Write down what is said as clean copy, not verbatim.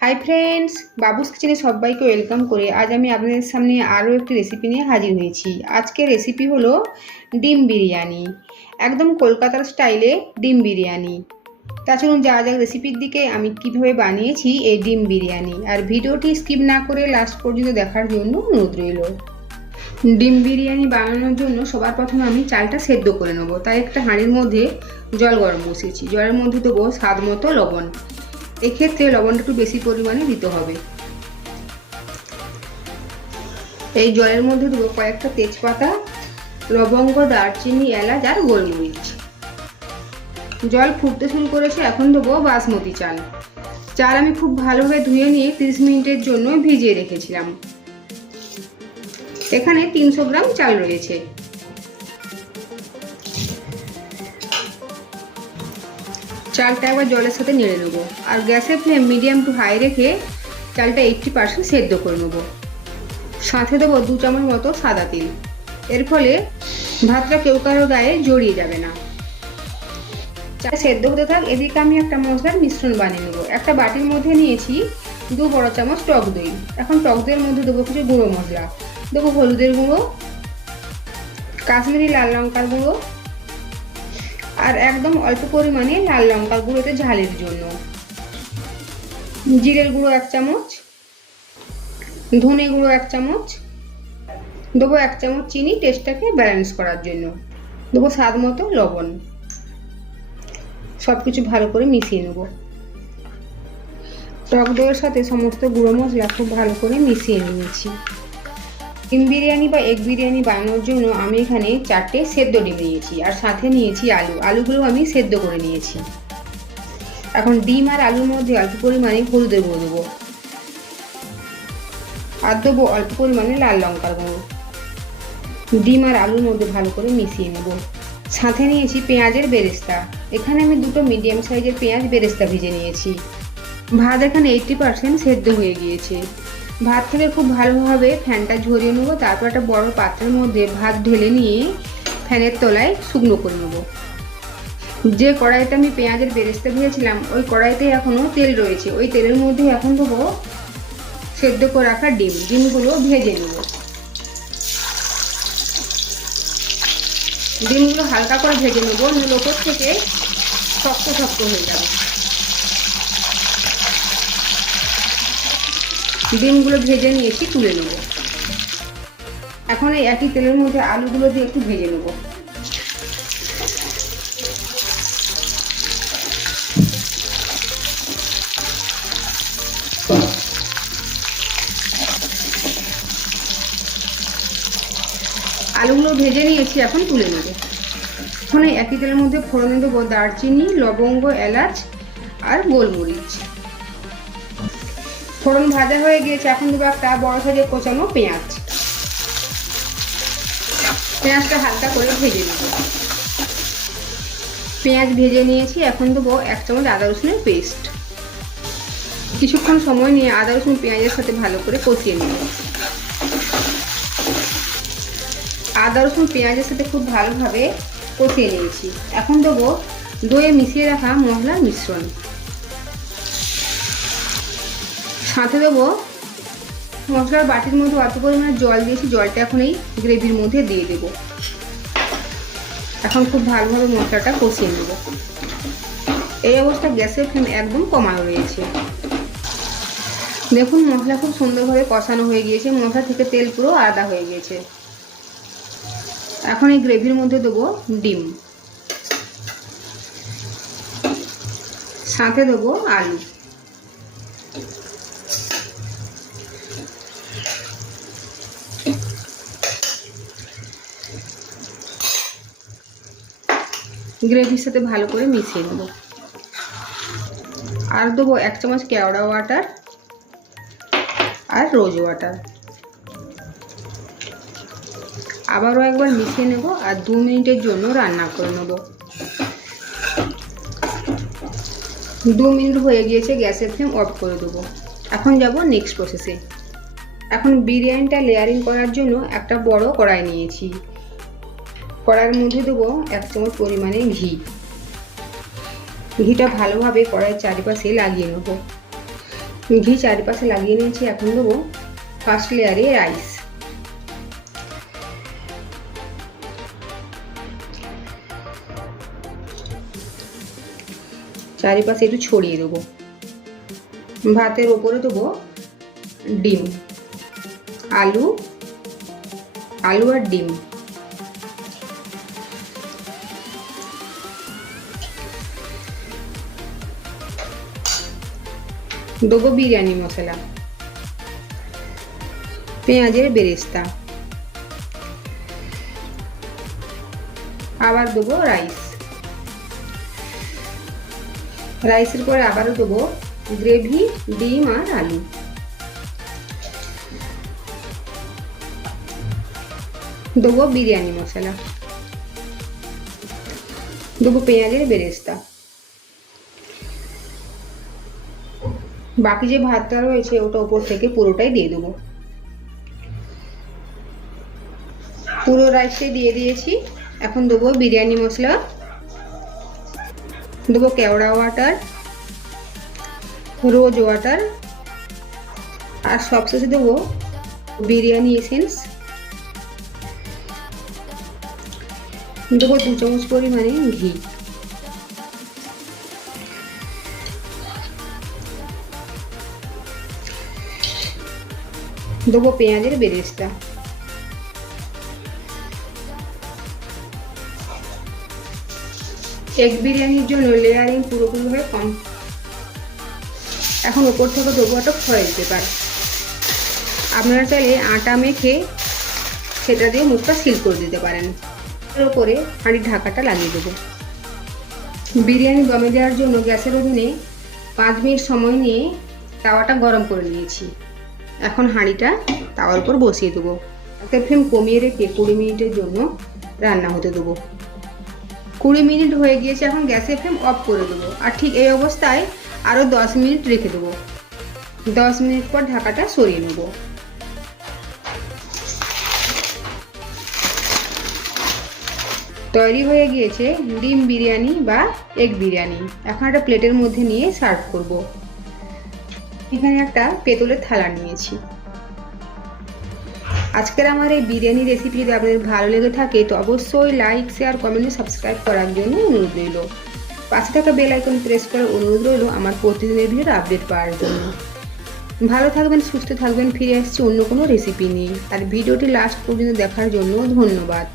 Hi friends, বাবুস কিচেনে সবাইকে welcome করে আজ আমি আপনাদের সামনে আরও একটি রেসিপি নিয়ে হাজির হয়েছি। আজকের রেসিপি হলো ডিম বিরিয়ানি, একদম কলকাতার স্টাইলে ডিম বিরিয়ানি। তা চলুন যা যাক রেসিপির দিকে আমি কিভাবে বানিয়েছি এই ডিম বিরিয়ানি, আর ভিডিওটি স্কিপ না করে লাস্ট পর্যন্ত দেখার জন্য অনুরোধ রইল। ডিম বিরিয়ানি বানানোর জন্য সবার প্রথমে আমি চালটা সেদ্ধ করে নেবো। তাই একটা হাঁড়ির মধ্যে জল গরম বসিয়েছি। জলের মধ্যে দেবো স্বাদ মতো লবণ। এক্ষেত্রে লবণটা একটু বেশি পরিমাণে দিতে হবে। এই জলের মধ্যে দেবো কয়েকটা তেজপাতা, লবঙ্গ, দারচিনি, এলাচ আর গোলমরিচ। জল ফুটতে শুরু করেছে, এখন দেবো বাসমতি চাল। চাল আমি খুব ভালোভাবে ধুয়ে নিয়ে 30 মিনিটের জন্য ভিজিয়ে রেখেছিলাম। এখানে 300 গ্রাম চাল রয়েছে। চালটা একবার জলের সাথে নেড়ে নেবো, আর গ্যাসের ফ্লেম মিডিয়াম টু হাই রেখে চালটা 80% সেদ্ধ করে নেবো। সাথে দেবো 2 চামচ মতো সাদা তেল। এর ফলে ভাতটা কেউ কারো গায়ে জড়িয়ে যাবে না। চাল সেদ্ধ হতে থাক, এদিকে আমি একটা মশলার মিশ্রণ বানিয়ে নেবো। একটা বাটির মধ্যে নিয়েছি 2 বড় চামচ টক দই। এখন টক দইয়ের মধ্যে দেবো কিছু গুঁড়ো মশলা। দেবো হলুদের গুঁড়ো, কাশ্মীরি লাল লঙ্কার গুঁড়ো, আর একদম অল্প পরিমাণে লাল লঙ্কার গুঁড়োতে ঝালের জন্য। জিরের গুঁড়ো 1 চামচ, ধনে গুঁড়ো 1 চামচ, দেবো 1 চামচ চিনি টেস্টটাকে ব্যালেন্স করার জন্য, দেবো স্বাদ মতো লবণ। সব কিছু ভালো করে মিশিয়ে নেব। টক দইয়ের সাথে সমস্ত গুঁড়ো মশলা খুব ভালো করে মিশিয়ে নিয়েছি। ডিম বিরিয়ানি বা এগ বিরিয়ানি বানানোর জন্য আমি এখানে 4টে সেদ্ধ ডিম নিয়েছি, আর সাথে নিয়েছি আলুগুলো আমি সেদ্ধ করে নিয়েছি। এখন ডিম আর আলুর মধ্যে অল্প পরিমাণে হলুদের গুঁড়ো দেবো, আর দেবো অল্প পরিমাণে লাল লঙ্কার গুঁড়ো। ডিম আর আলুর মধ্যে ভালো করে মিশিয়ে নেব। সাথে নিয়েছি পেঁয়াজের বেরেস্তা। এখানে আমি 2টো মিডিয়াম সাইজের পেঁয়াজ বেরেস্তা ভেজে নিয়েছি। ভাত এখানে 80% সেদ্ধ হয়ে গিয়েছে। ভাত থেকে খুব ভালোভাবে ফ্যানটা ঝরিয়ে নেবো। তারপর একটা বড় পাত্রের মধ্যে ভাত ঢেলে নিয়ে ফ্যানের তলায় শুকনো করে নেব। যে কড়াইতে আমি পেঁয়াজের বেরেস্তা ভেজেছিলাম ওই কড়াইতে এখনও তেল রয়েছে। ওই তেলের মধ্যে এখন দেবো সেদ্ধ করে রাখা ডিমগুলো ভেজে নেব। ডিমগুলো হালকা করে ভেজে নেবো, নইলে ওপর থেকে শক্ত শক্ত হয়ে যাবে। ডিমগুলো ভেজে নিয়েছি, তুলে নেব। এখন এই একই তেলের মধ্যে আলুগুলো দিয়ে একটু ভেজে নেব। আলুগুলো ভেজে নিয়েছি, এখন তুলে নেব। এখন এই একই তেলের মধ্যে ফোড়নে দেবো দারচিনি, লবঙ্গ, এলাচ আর গোলমরিচ। ফোড়ন ভাজা হয়ে গিয়েছে, এখন দেবো একটা বড় সাইজের কোচানো পেঁয়াজ। পেঁয়াজটা হালকা করে ভেজে নেব। পেঁয়াজ ভেজে নিয়েছি, এখন দেবো 1 চামচ আদা রসুনের পেস্ট। কিছুক্ষণ সময় নিয়ে আদা রসুন পেঁয়াজের সাথে ভালো করে কষিয়ে নেব। আদা রসুন পেঁয়াজের সাথে খুব ভালোভাবে কষিয়ে নিয়েছি। এখন দেবো দইয়ে মিশিয়ে রাখা মশলার মিশ্রণ। সাথে দেবো মশলার বাটির মধ্যে অল্প পরিমাণে জল দিয়েছি। জলটা এখন এই গ্রেভির মধ্যে দিয়ে দেবো। এখন খুব ভালোভাবে মশলাটা কষিয়ে নেব। এই অবস্থায় গ্যাসের ফ্লেম একদম কমানো রয়েছে। দেখুন মশলা খুব সুন্দরভাবে কষানো হয়ে গিয়েছে। মশলা থেকে তেল পুরো আলাদা হয়ে গিয়েছে। এখন এই গ্রেভির মধ্যে দেবো ডিম, সাথে দেবো আলু। গ্রেভির সাথে ভালো করে মিশিয়ে নেব। আর দেবো 1 চামচ কেওড়া ওয়াটার আর রোজ ওয়াটার। আবারও একবার মিশিয়ে নেব, আর 2 মিনিটের জন্য রান্না করে নেব। 2 মিনিট হয়ে গিয়েছে, গ্যাসের ফ্লেম অফ করে দেবো। এখন যাব নেক্সট প্রসেসে। এখন বিরিয়ানিটা লেয়ারিং করার জন্য একটা বড় কড়াই নিয়েছি। কড়াইয়ের মধ্যে দেবো 1 চামচ পরিমাণে ঘি। ঘিটা ভালোভাবে কড়াইয়ের চারিপাশে লাগিয়ে নেব। ঘি চারিপাশে লাগিয়ে নিয়েছি। এখন দেবো ফার্স্ট লেয়ারে রাইস। চারিপাশে একটু ছড়িয়ে দেবো। ভাতের ওপরে দেবো ডিম, আলু আর ডিম। দেবো বিরিয়ানি মশলা, পেঁয়াজের বেরেস্তা, আবার দেবো রাইস। রাইসের পরে আবারও দেবো গ্রেভি, ডিম আর আলু। দেবো বিরিয়ানি মশলা, দেবো পেঁয়াজের বেরেস্তা। বাকি যে ভাতটা রয়েছে ওটা উপর থেকে পুরোটাই দিয়ে দেবো। পুরো রাইসটাই দিয়ে দিয়েছি। এখন দেবো বিরিয়ানি মশলা, দেবো কেওড়া ওয়াটার, রোজ ওয়াটার, আর সবশেষে দেবো বিরিয়ানি এসেন্স। দেবো 2 চামচ পরিমাণে ঘি। দেবো পেঁয়াজের বেরেস্তা। এগ বিরিয়ানির জন্য লেয়ারিং পুরোপুরিভাবে কম। এখন ওপর থেকে দেবো একটা ফয়েল পেপার। আপনারা চাইলে আটা মেখে সেটা দিয়ে মুখটা সিল করে দিতে পারেন। এর ওপরে হাঁড়ির ঢাকাটা লাগিয়ে দেবো। বিরিয়ানি দমে দেওয়ার জন্য গ্যাসের ওভেনে 5 মিনিট সময় নিয়ে তাওয়াটা গরম করে নিয়েছি। এখন হাঁড়িটা তাওয়ার উপর বসিয়ে দেবো। গ্যাসের ফ্লেম কমিয়ে রেখে 20 মিনিটের জন্য রান্না হতে দেবো। 20 মিনিট হয়ে গিয়েছে। এখন গ্যাসের ফ্লেম অফ করে দেবো। আর ঠিক এই অবস্থায় আরও 10 মিনিট রেখে দেবো। 10 মিনিট পর ঢাকাটা সরিয়ে নেব। তৈরি হয়ে গিয়েছে ডিম বিরিয়ানি বা এগ বিরিয়ানি। এখন একটা প্লেটের মধ্যে নিয়ে সার্ভ করব। এখানে একটা পেতলের থালা নিয়েছি। আজকের আমার এই বিরিয়ানি রেসিপি যদি আপনাদের ভালো লেগে থাকে তো অবশ্যই লাইক, শেয়ার, কমেন্ট, সাবস্ক্রাইব করার জন্য অনুরোধ রইল। পাশে থাকা বেল আইকন প্রেস করার অনুরোধ রইল আমার প্রতিদিনের ভিডিওর আপডেট পাওয়ার জন্য। ভালো থাকবেন, সুস্থ থাকবেন। ফিরে আসছি অন্য কোনো রেসিপি নিয়ে। আর ভিডিওটি লাস্ট পর্যন্ত দেখার জন্য ধন্যবাদ।